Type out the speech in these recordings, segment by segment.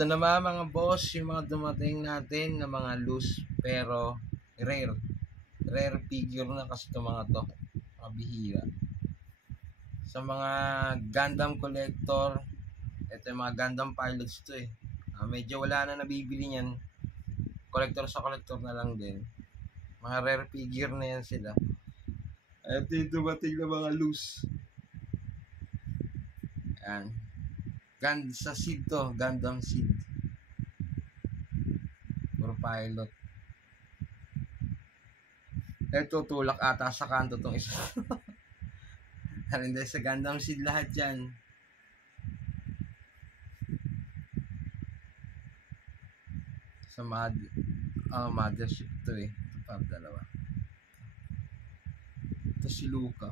Ito naman mga boss, yung mga dumating natin na mga loose pero rare. Rare figure na kasi ito mga to. Mga bihira. Sa mga Gundam collector, ito yung mga Gundam pilots to eh. Medyo wala na nabibili niyan. Collector sa collector na lang din. Mga rare figure na yan sila. Ito yung dumating na mga loose. Ayan. Sa seed to, Gundam seed. Puro pilot. Ito, tulak ata sa kanto tong isa. Harin dahil sa Gundam seed lahat yan. Sa mothership to eh. Ito pa, dalawa. Ito si Luca.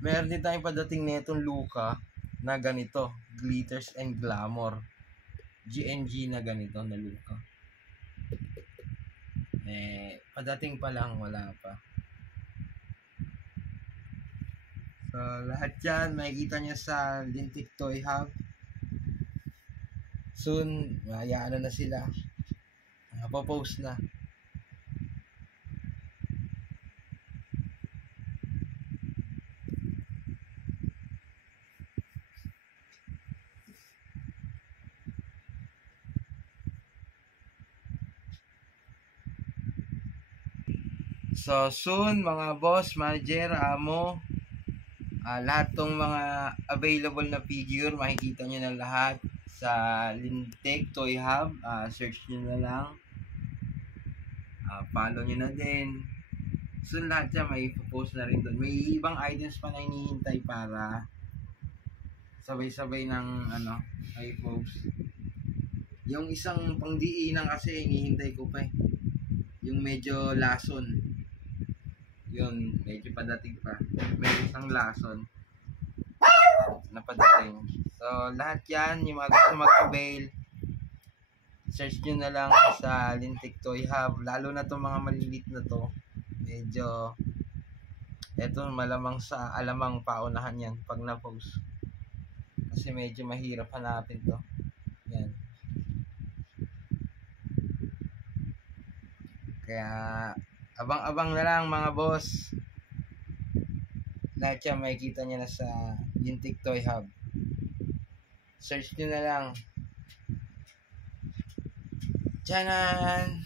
Meron din tayong padating netong Luca na ganito. Glitters and Glamour. GNG na ganito na Luca. Padating pa lang, wala pa. So, lahat yan, makikita nyo sa Lintik Toy Hub. Soon, ano na sila. Popost na. So, soon, mga boss, manager, amo, lahat tong mga available na figure, makikita nyo na lahat sa Lintik Toy Hub. Search nyo na lang. Follow nyo na din. Soon, lahat yan, may post na rin doon. May ibang items pa na hinihintay para sabay-sabay ng may post. Yung isang pangdiinan kasi, hinihintay ko pa eh. Yung medyo lason. Yun, medyo padating pa. May isang lason na padating. So, lahat yan, yung mga gusto mag-avail, search nyo na lang sa Lintik Toy Hub. Lalo na itong mga maliliit na to. Medyo, eto malamang sa alamang paunahan yan pag na-post. Kasi medyo mahirap hanapin to. Yan. Kaya, abang-abang na lang mga boss. Lahat yan makikita nyo na sa Lintik Toy Hub. Search nyo na lang. Tiyanan!